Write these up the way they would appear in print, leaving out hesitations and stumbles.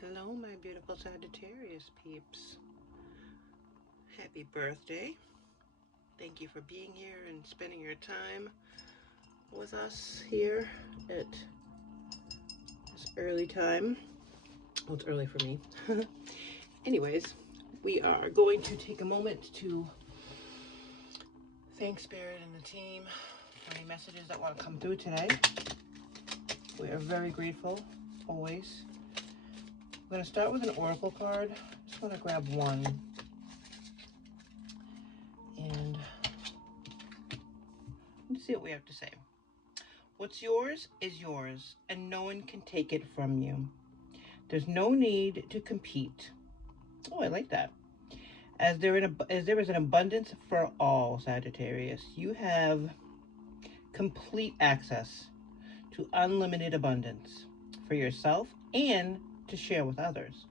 Hello, my beautiful Sagittarius peeps. Happy birthday. Thank you for being here and spending your time with us here at this early time. Well, it's early for me. Anyways, we are going to take a moment to thank Spirit and the team for any messages that want to come through today. We are very grateful, always. I'm going to start with an oracle card. Just want to grab one. And let's see what we have to say. What's yours is yours, and no one can take it from you. There's no need to compete. Oh, I like that. As there is an abundance for all, Sagittarius, you have complete access to unlimited abundance for yourself and to share with others.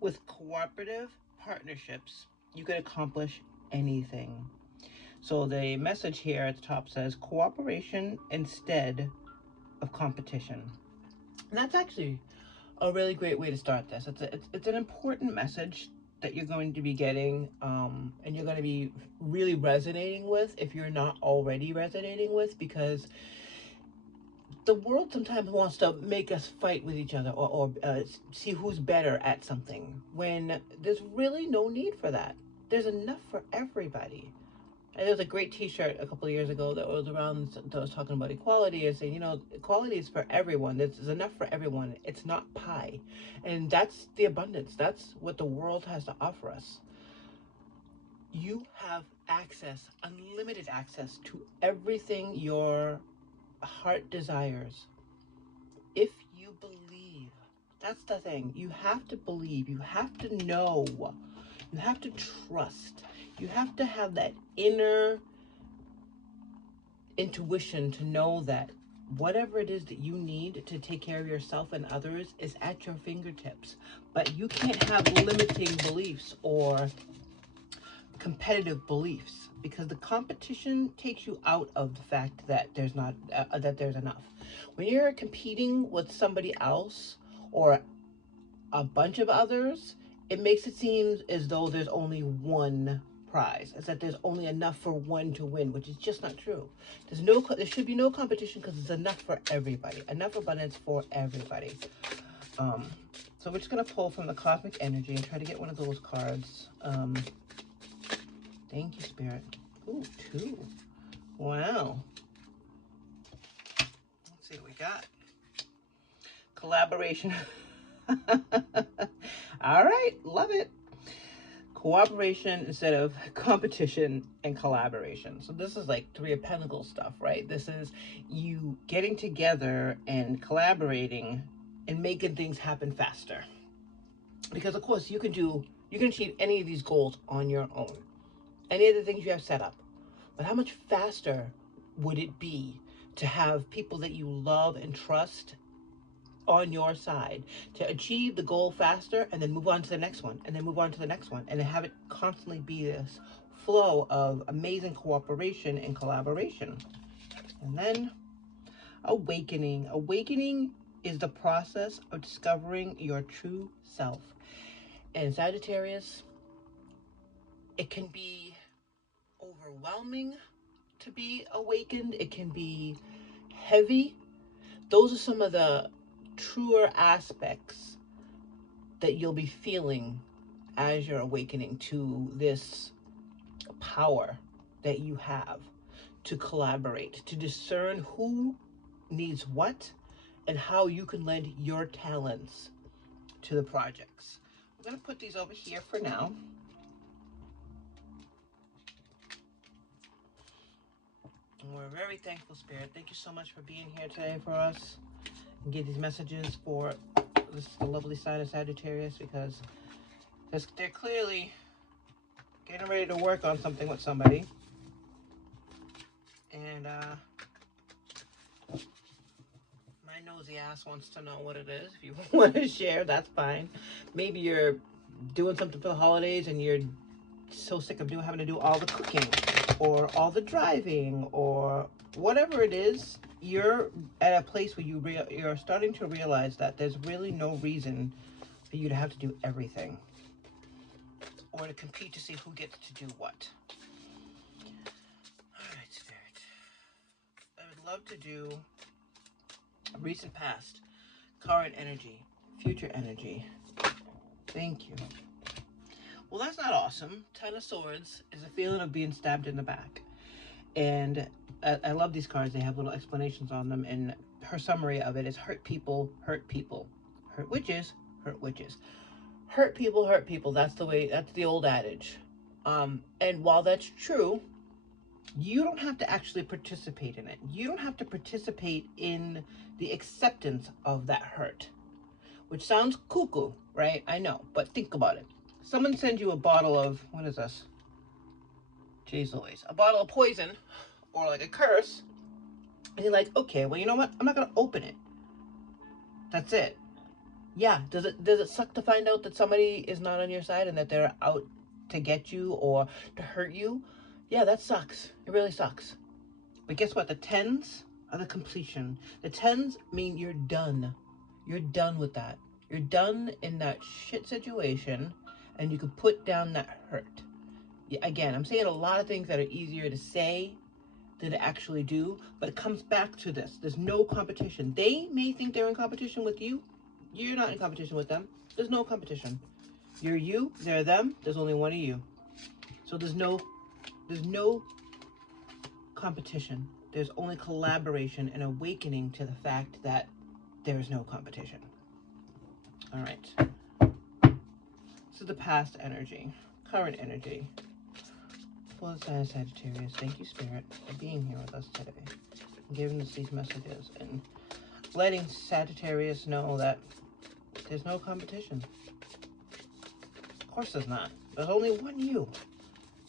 With cooperative partnerships, you can accomplish anything. So the message here at the top says cooperation instead of competition. And that's actually a really great way to start this. It's an important message that you're going to be getting and you're going to be really resonating with if you're not already resonating with, because the world sometimes wants to make us fight with each other or see who's better at something, when there's really no need for that. There's enough for everybody. And there was a great t-shirt a couple of years ago that was around that was talking about equality and saying, equality is for everyone. There's enough for everyone. It's not pie. And that's the abundance. That's what the world has to offer us. You have access, unlimited access to everything your heart desires. If you believe, that's the thing. You have to believe. You have to know. You have to trust. You have to have that inner intuition to know that whatever it is that you need to take care of yourself and others is at your fingertips. But you can't have limiting beliefs or competitive beliefs, because the competition takes you out of the fact that there's not that there's enough. When you're competing with somebody else or a bunch of others, it makes it seem as though there's only one prize. It's that there's only enough for one to win, which is just not true. There should be no competition, because there's enough for everybody, enough abundance for everybody. So we're just gonna pull from the cosmic energy and try to get one of those cards. Thank you, Spirit. Ooh, 2. Wow. Let's see what we got. Collaboration. All right, love it. Cooperation instead of competition, and collaboration. So this is like 3 of Pentacles stuff, right? This is you getting together and collaborating and making things happen faster. Because of course you can achieve any of these goals on your own. Any of the things you have set up. But how much faster would it be to have people that you love and trust on your side to achieve the goal faster, and then move on to the next one, and then move on to the next one, and then have it constantly be this flow of amazing cooperation and collaboration? And then awakening. Awakening is the process of discovering your true self. And Sagittarius, it can be overwhelming to be awakened. It can be heavy. Those are some of the truer aspects that you'll be feeling as you're awakening to this power that you have to collaborate, to discern who needs what and how you can lend your talents to the projects. I'm going to put these over here for now. And we're very thankful, Spirit. Thank you so much for being here today for us and get these messages for the lovely sign of Sagittarius, because they're clearly getting ready to work on something with somebody. And my nosy ass wants to know what it is. If you want to share, that's fine. Maybe you're doing something for the holidays and you're so sick of having to do all the cooking. or all the driving or whatever it is, you're at a place where you're starting to realize that there's really no reason for you to have to do everything or to compete to see who gets to do what. All right, Spirit. I would love to do recent past, current energy, future energy. Thank you. Well, that's not awesome. Ten of Swords is a feeling of being stabbed in the back. And I love these cards. They have little explanations on them. And her summary of it is hurt people, hurt people. Hurt witches, hurt witches. Hurt people, hurt people. That's the old adage. And while that's true, you don't have to actually participate in it. You don't have to participate in the acceptance of that hurt. Which sounds cuckoo, right? I know, but think about it. Someone sends you a bottle of, what is this? Jeez Louise. A bottle of poison or like a curse. And you're like, okay, well, you know what? I'm not going to open it. That's it. Yeah. Does it suck to find out that somebody is not on your side and that they're out to get you or to hurt you? Yeah, that sucks. It really sucks. But guess what? The tens are the completion. The tens mean you're done. You're done with that. You're done in that shit situation and you can put down that hurt. Yeah, again, I'm saying a lot of things that are easier to say than to actually do, but it comes back to this. There's no competition. They may think they're in competition with you. You're not in competition with them. There's no competition. You're you, they're them. There's only one of you. So there's no competition. There's only collaboration and awakening to the fact that there's no competition. All right. This is the past energy, current energy. Full sign of Sagittarius. Thank you, Spirit, for being here with us today and giving us these messages and letting Sagittarius know that there's no competition. Of course there's not. There's only one you.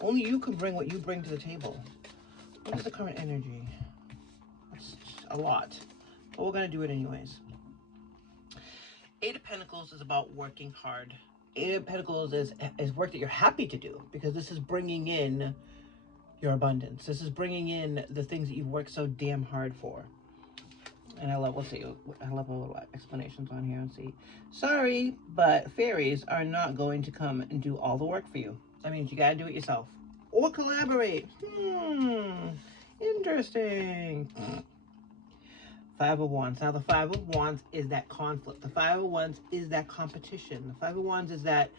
Only you can bring what you bring to the table. What is the current energy? That's a lot, but we're going to do it anyways. Eight of Pentacles is about working hard. Eight of Pentacles is work that you're happy to do because this is bringing in your abundance. This is bringing in the things that you've worked so damn hard for. And I love a little explanations on here and see. Sorry, but fairies are not going to come and do all the work for you. That means you got to do it yourself or collaborate. Interesting. Five of Wands. Now, the Five of Wands is that conflict. The Five of Wands is that competition. The Five of Wands is that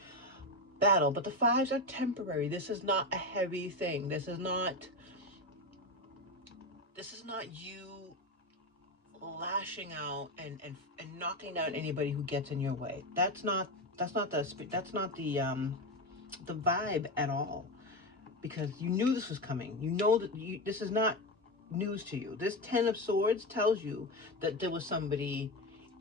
battle. But the fives are temporary. This is not a heavy thing. This is not you lashing out and knocking down anybody who gets in your way. That's not the vibe at all. Because you knew this was coming. You know that this is not news to you. This Ten of Swords tells you that there was somebody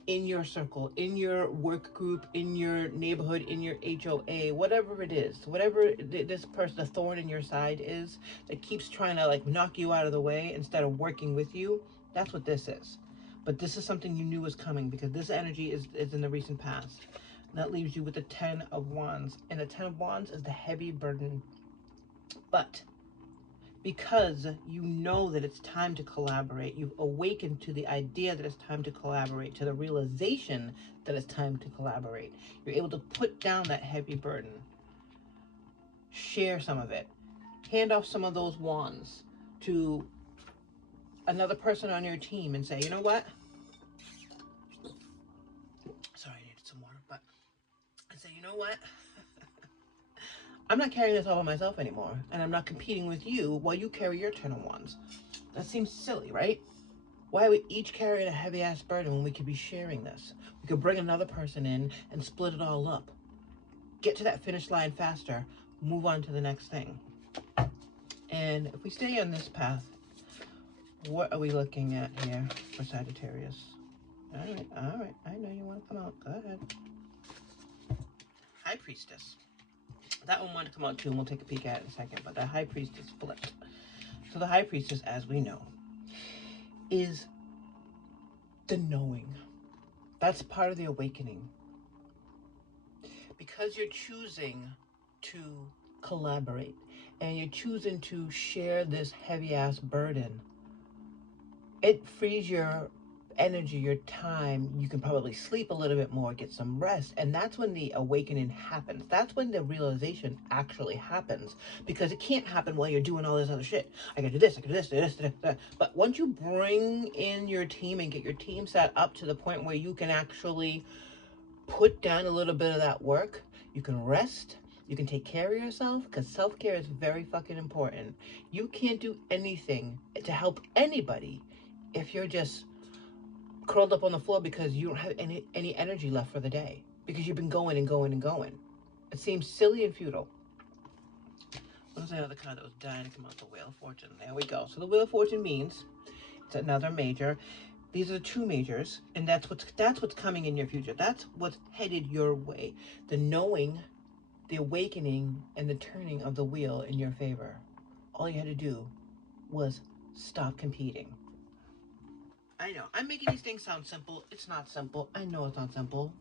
in your circle, in your work group, in your neighborhood, in your HOA, whatever it is, whatever this person, the thorn in your side is, that keeps trying to like knock you out of the way instead of working with you. That's what this is. But this is something you knew was coming because this energy is in the recent past. And that leaves you with the Ten of Wands. And the Ten of Wands is the heavy burden. But because you know that it's time to collaborate, you've awakened to the idea that it's time to collaborate, to the realization that it's time to collaborate. You're able to put down that heavy burden. Share some of it. Hand off some of those wands to another person on your team and say, you know what? Sorry, I needed some water, but I say, you know what? I'm not carrying this all by myself anymore, and I'm not competing with you while you carry your Ten of Wands. That seems silly, right? Why are we each carrying a heavy-ass burden when we could be sharing this? We could bring another person in and split it all up. Get to that finish line faster. Move on to the next thing. And if we stay on this path, what are we looking at here for Sagittarius? All right. I know you want to come out. Go ahead. High Priestess. That one wanted to come out too, and we'll take a peek at it in a second, but the High Priestess flipped. So the High Priestess, as we know, is the knowing. That's part of the awakening. Because you're choosing to collaborate and you're choosing to share this heavy ass burden, it frees your energy, your time. You can probably sleep a little bit more, get some rest, and that's when the awakening happens. That's when the realization actually happens, because it can't happen while you're doing all this other shit. I gotta do this, I gotta do this, do this, do this, do this. But once you bring in your team and get your team set up to the point where you can actually put down a little bit of that work, you can rest, you can take care of yourself, because self-care is very fucking important. You can't do anything to help anybody if you're just curled up on the floor because you don't have any energy left for the day, because you've been going and going and going. It seems silly and futile. What was the other card that was dying to come out? The Wheel of Fortune. There we go. So the Wheel of Fortune means it's another major. These are the two majors, and that's what's coming in your future. That's what's headed your way. The knowing, the awakening, and the turning of the wheel in your favor. All you had to do was stop competing. I know, I'm making these things sound simple. It's not simple. I know it's not simple.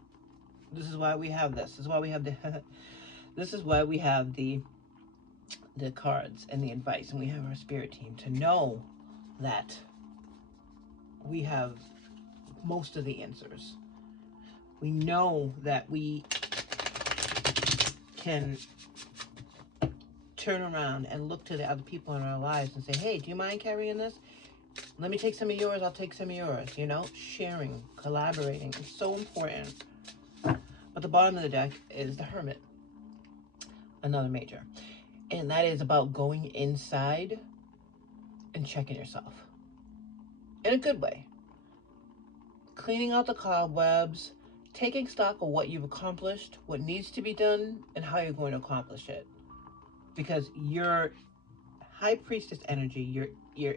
This is why we have this. This is why we have the this is why we have the cards and the advice, and we have our spirit team to know that we have most of the answers. We know that we can turn around and look to the other people in our lives and say, hey, do you mind carrying this? Let me take some of yours, I'll take some of yours. You know, sharing, collaborating is so important. But the bottom of the deck is the Hermit, another major. And that is about going inside and checking yourself. In a good way. Cleaning out the cobwebs, taking stock of what you've accomplished, what needs to be done, and how you're going to accomplish it. Because your High Priestess energy, your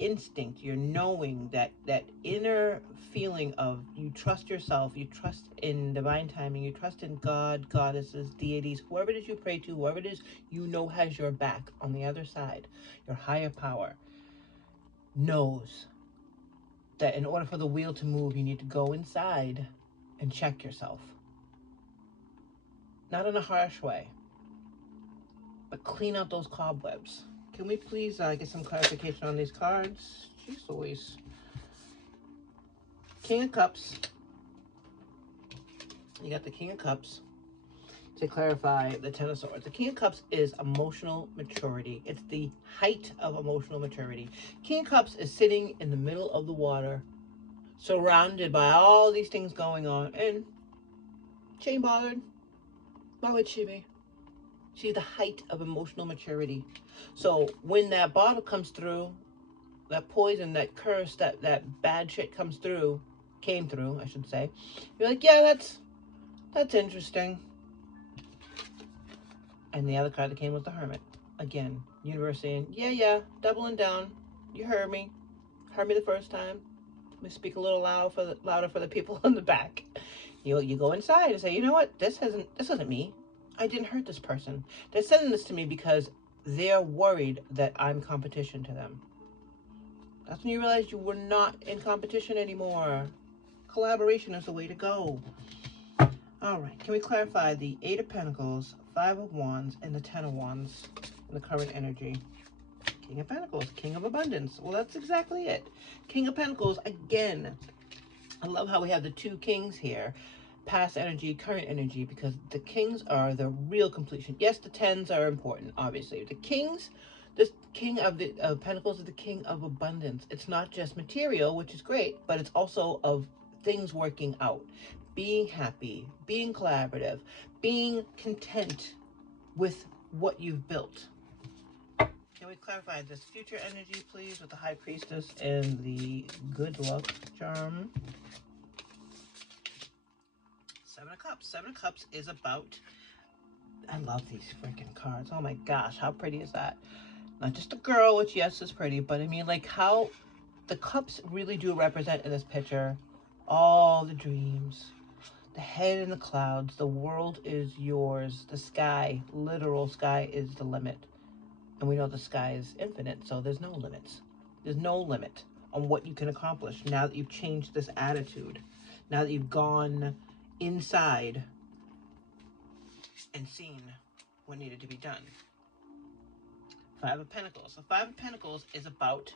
instinct, your knowing, that inner feeling of you trust yourself, you trust in divine timing, you trust in God, goddesses, deities, whoever it is you pray to, whoever it is you know has your back on the other side, your higher power knows that in order for the wheel to move, you need to go inside and check yourself. Not in a harsh way, but clean out those cobwebs. Can we please get some clarification on these cards? Jeez Louise. King of Cups. You got the King of Cups. To clarify, the Ten of Swords. The King of Cups is emotional maturity. It's the height of emotional maturity. King of Cups is sitting in the middle of the water, surrounded by all these things going on, and she ain't bothered. Why would she be? She's the height of emotional maturity. So when that bottle comes through, that poison, that curse, that bad shit came through, I should say, you're like, yeah, that's interesting. And the other card that came was the Hermit. Again, universe saying, yeah, doubling down. You heard me. Heard me the first time. Let me speak a little louder for the people in the back. You go inside and say, you know what? This isn't me. I didn't hurt this person. They're sending this to me because they're worried that I'm competition to them. That's when you realize you were not in competition anymore. Collaboration is the way to go. All right, can we clarify the Eight of Pentacles, Five of Wands, and the Ten of Wands in the current energy? King of Pentacles, King of Abundance. Well, that's exactly it. King of Pentacles, again. I love how we have the two kings here. Past energy, current energy, because the kings are the real completion. Yes, the tens are important, obviously. The kings, this King of Pentacles is the King of Abundance. It's not just material, which is great, but it's also of things working out. Being happy, being collaborative, being content with what you've built. Can we clarify this future energy, please, with the High Priestess and the good luck charm? Seven of Cups. Seven of Cups is about, I love these freaking cards. Oh my gosh, how pretty is that? Not just a girl, which yes is pretty, but I mean like how the cups really do represent in this picture all the dreams, the head in the clouds, the world is yours, the sky, literal sky is the limit. And we know the sky is infinite, so there's no limits. There's no limit on what you can accomplish now that you've changed this attitude, now that you've gone inside and seen what needed to be done. Five of Pentacles. The Five of Pentacles is about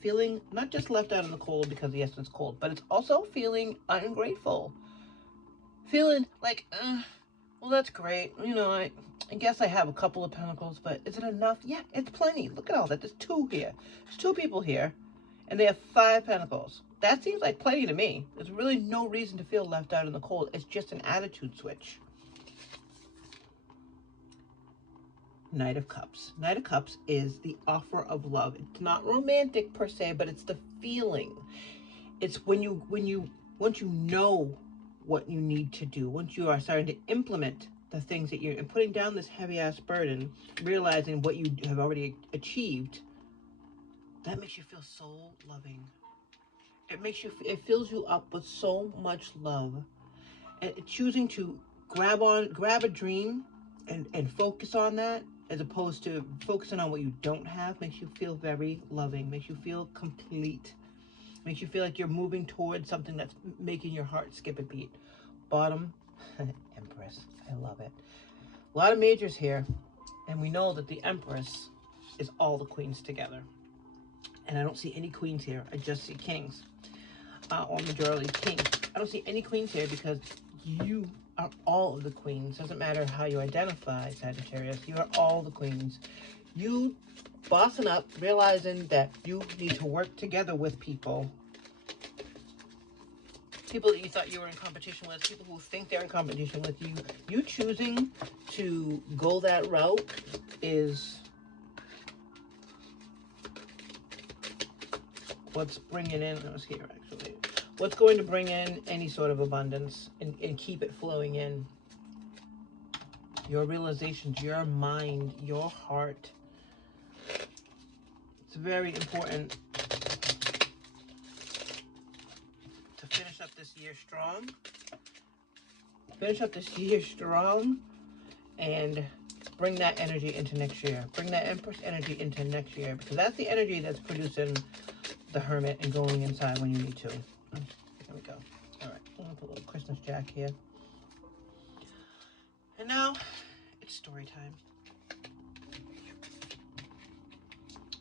feeling not just left out in the cold because yes, it's cold, but it's also feeling ungrateful. Feeling like, well, that's great. You know, I guess I have a couple of pentacles, but is it enough? Yeah, it's plenty. Look at all that. There's two here. There's two people here, and they have 5 pentacles. That seems like plenty to me. There's really no reason to feel left out in the cold. It's just an attitude switch. Knight of Cups. Knight of Cups is the offer of love. It's not romantic per se, but it's the feeling. It's once you know what you need to do, once you are starting to implement the things that you're, and putting down this heavy ass burden, realizing what you have already achieved, that makes you feel so loving. It fills you up with so much love. And choosing to grab a dream and focus on that, as opposed to focusing on what you don't have, makes you feel very loving, makes you feel complete, makes you feel like you're moving towards something that's making your heart skip a beat. Bottom, Empress. I love it. A lot of majors here, and we know that the Empress is all the queens together. And I don't see any queens here. I just see kings, or majority kings. I don't see any queens here because you are all of the queens. Doesn't matter how you identify, Sagittarius. You are all the queens. You bossing up, realizing that you need to work together with people. People that you thought you were in competition with, people who think they're in competition with you. You choosing to go that route is what's bringing in, let's see here actually, what's going to bring in any sort of abundance and keep it flowing in. Your realizations, your mind, your heart. It's very important to finish up this year strong. Finish up this year strong and bring that energy into next year. Bring that Empress energy into next year, because that's the energy that's producing the Hermit and going inside when you need to. There we go. All right, I'm gonna put a little Christmas Jack here. And now it's story time.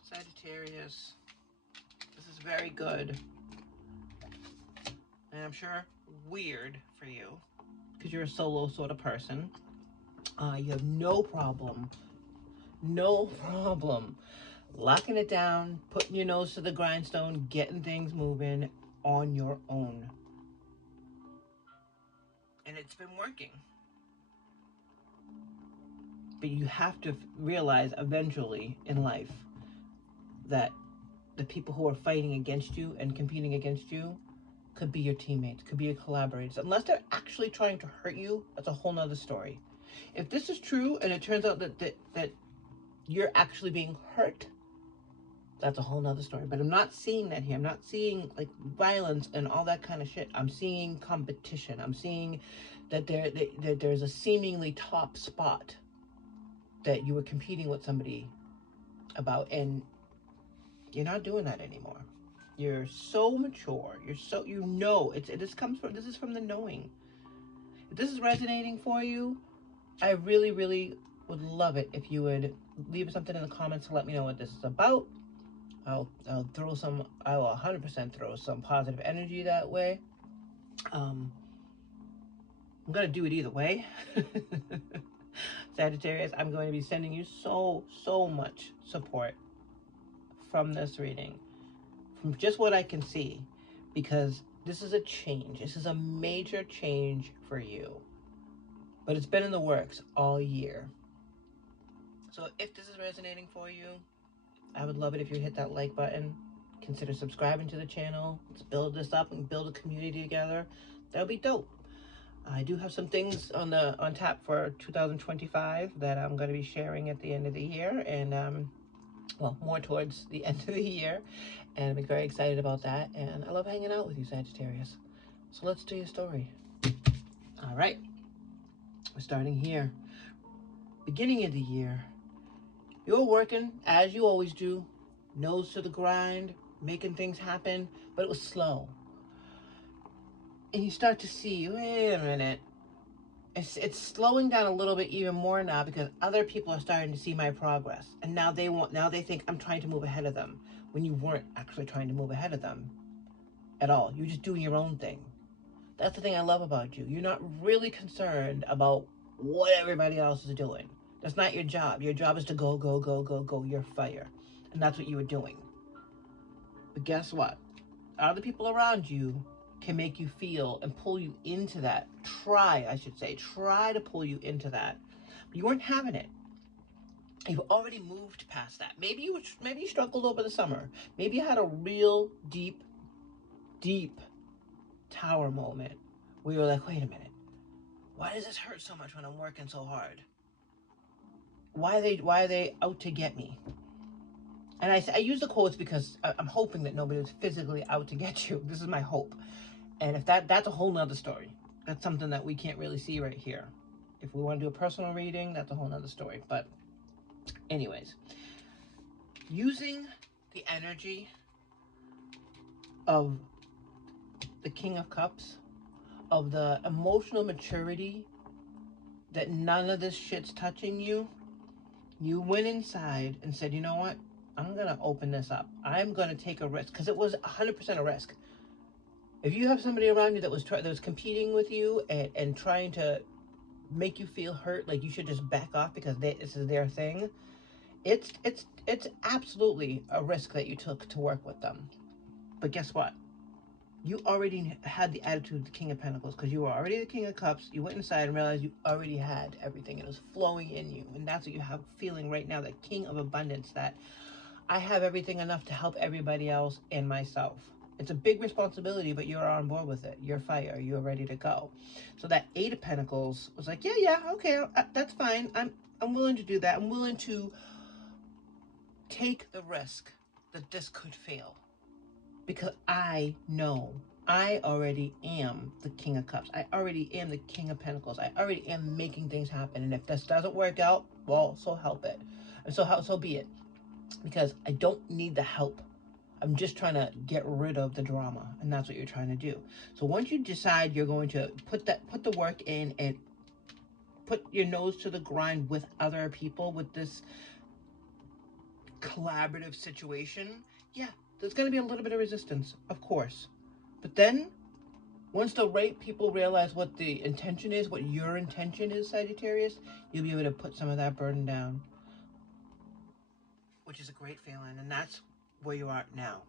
Sagittarius, this is very good. And I'm sure weird for you because you're a solo sort of person. You have no problem locking it down, putting your nose to the grindstone, getting things moving on your own. And it's been working. But you have to realize eventually in life that the people who are fighting against you and competing against you could be your teammates, could be your collaborators. Unless they're actually trying to hurt you, that's a whole nother story. If this is true and it turns out that you're actually being hurt, that's a whole nother story. But I'm not seeing that here. I'm not seeing like violence and all that kind of shit. I'm seeing competition. I'm seeing that there's a seemingly top spot that you were competing with somebody about, and you're not doing that anymore. You're so mature. You're so, you know, this is from the knowing. If this is resonating for you, I really, really would love it if you would leave something in the comments to let me know what this is about. I will 100% throw some positive energy that way. I'm gonna do it either way. Sagittarius, I'm going to be sending you so much support from this reading, from just what I can see, because this is a change. This is a major change for you, but it's been in the works all year. So if this is resonating for you, I would love it if you hit that like button. Consider subscribing to the channel. Let's build this up and build a community together. That would be dope. I do have some things on tap for 2025 that I'm going to be sharing at the end of the year, and well, more towards the end of the year, and I'm very excited about that. And I love hanging out with you, Sagittarius. So let's do your story. All right, we're starting here. Beginning of the year, you're working as you always do, nose to the grind, making things happen, but it was slow. And you start to see, wait a minute, It's slowing down a little bit even more now because other people are starting to see my progress, and now they think I'm trying to move ahead of them when you weren't actually trying to move ahead of them at all. You're just doing your own thing. That's the thing I love about you. You're not really concerned about what everybody else is doing. That's not your job. Your job is to go, go, go, go, go. You're fire. And that's what you were doing. But guess what? Other people around you can make you feel and pull you into that. Try to pull you into that. But you weren't having it. You've already moved past that. Maybe you struggled over the summer. Maybe you had a real deep tower moment where you're like, wait a minute, why does this hurt so much when I'm working so hard? Why are they out to get me? And I use the quotes because I'm hoping that nobody was physically out to get you. This is my hope. And if that's a whole nother story. That's something that we can't really see right here. If we want to do a personal reading, that's a whole nother story. But anyways, using the energy of the King of Cups, of the emotional maturity that none of this shit's touching you, you went inside and said, you know what? I'm going to open this up. I'm going to take a risk, because it was 100% a risk. If you have somebody around you that was competing with you and trying to make you feel hurt, like you should just back off because this is their thing, it's absolutely a risk that you took to work with them. But guess what? You already had the attitude of the King of Pentacles, because you were already the King of Cups. You went inside and realized you already had everything. It was flowing in you. And that's what you have feeling right now, that King of Abundance, that I have everything enough to help everybody else and myself. It's a big responsibility, but you're on board with it. You're fire. You're ready to go. So that Eight of Pentacles was like, yeah, okay, that's fine. I'm willing to do that. I'm willing to take the risk that this could fail, because I know I already am the King of Cups. I already am the King of Pentacles. I already am making things happen. And if this doesn't work out, well, so help it. And so be it. Because I don't need the help. I'm just trying to get rid of the drama, and that's what you're trying to do. So once you decide you're going to put the work in and put your nose to the grind with other people, with this collaborative situation, yeah, there's going to be a little bit of resistance, of course. But then once the right people realize what the intention is, what your intention is, Sagittarius, you'll be able to put some of that burden down, which is a great feeling. And that's where you are now,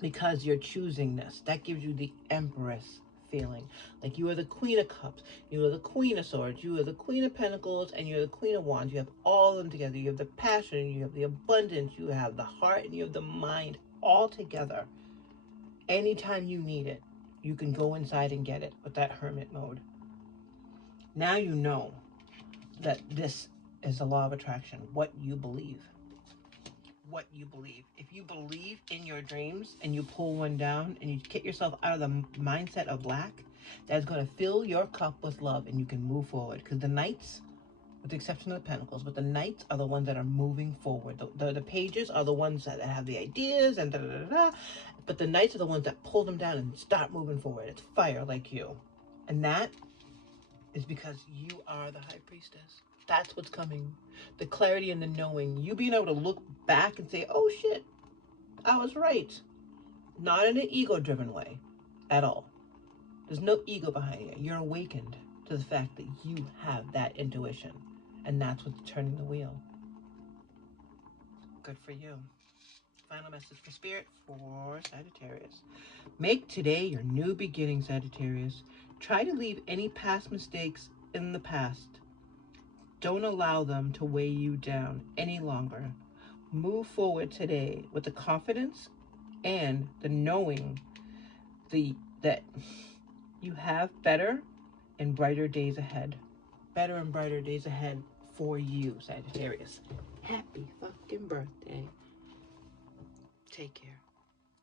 because you're choosing this. That gives you the Empress feeling, like you are the Queen of Cups, you are the Queen of Swords, you are the Queen of Pentacles, and you're the Queen of Wands. You have all of them together. You have the passion, you have the abundance, you have the heart, and you have the mind all together. Anytime you need it, you can go inside and get it with that Hermit mode. Now you know that this is the law of attraction, what you believe. What you believe. If you believe in your dreams and you pull one down and you get yourself out of the mindset of lack, that's going to fill your cup with love, and you can move forward. Because the Knights, with the exception of the Pentacles, but the Knights are the ones that are moving forward. The Pages are the ones that have the ideas and da-da-da-da. But the Knights are the ones that pull them down and start moving forward. It's fire like you. And that is because you are the High Priestess. That's what's coming. The clarity and the knowing. You being able to look back and say, oh shit, I was right. Not in an ego-driven way at all. There's no ego behind it. You're awakened to the fact that you have that intuition. And that's what's turning the wheel. Good for you. Final message for Spirit for Sagittarius. Make today your new beginning, Sagittarius. Try to leave any past mistakes in the past. Don't allow them to weigh you down any longer. Move forward today with the confidence and the knowing that you have better and brighter days ahead. Better and brighter days ahead for you, Sagittarius. Happy fucking birthday. Take care.